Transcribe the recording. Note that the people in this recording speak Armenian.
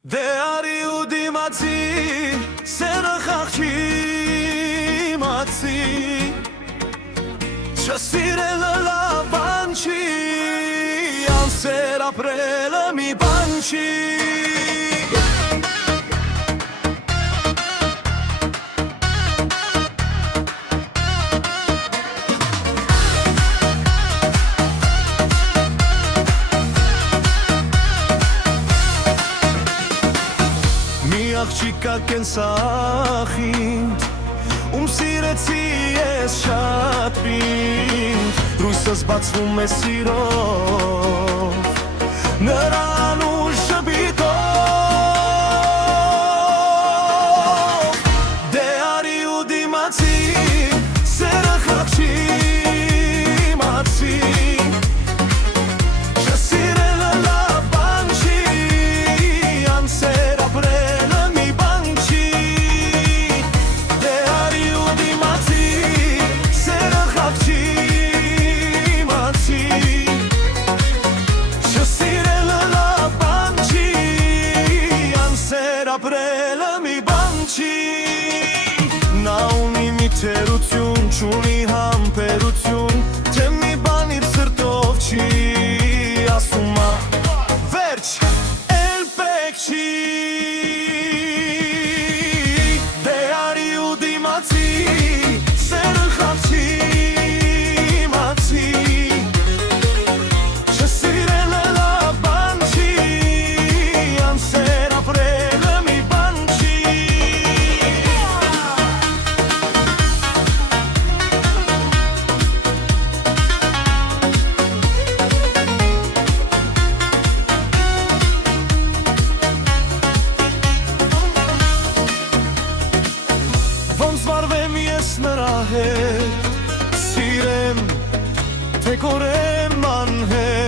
Դե արի ու դիմացի, սերը խաղչի մացի Չսիրելը լավ բան չի, անսեր ապրելը մի բան չի Աղջիկա կենսախինդ, սիրեցի ես շատ պինդ Ռույսս բացվում է սիրով, նրան ու շբիտով Դե արի ու դիմացի, սերը խաղչի մացի Չսիրելը լավ բան չի, անսեր ապրելը ապրելը մի բան չի Նա ունի մի թերություն, չունի համբերություն Թե մի բան իր սրտով չի ասում Վերջ, էլ պետք չի Դե արի ու դիմացի, սերը խաղչի մացի Չսիրելը լավ բան չի, անսեր ապրելը Ոնց վարվեմ ես նրա հետ, սիրեմ, թե կորեմ անհետ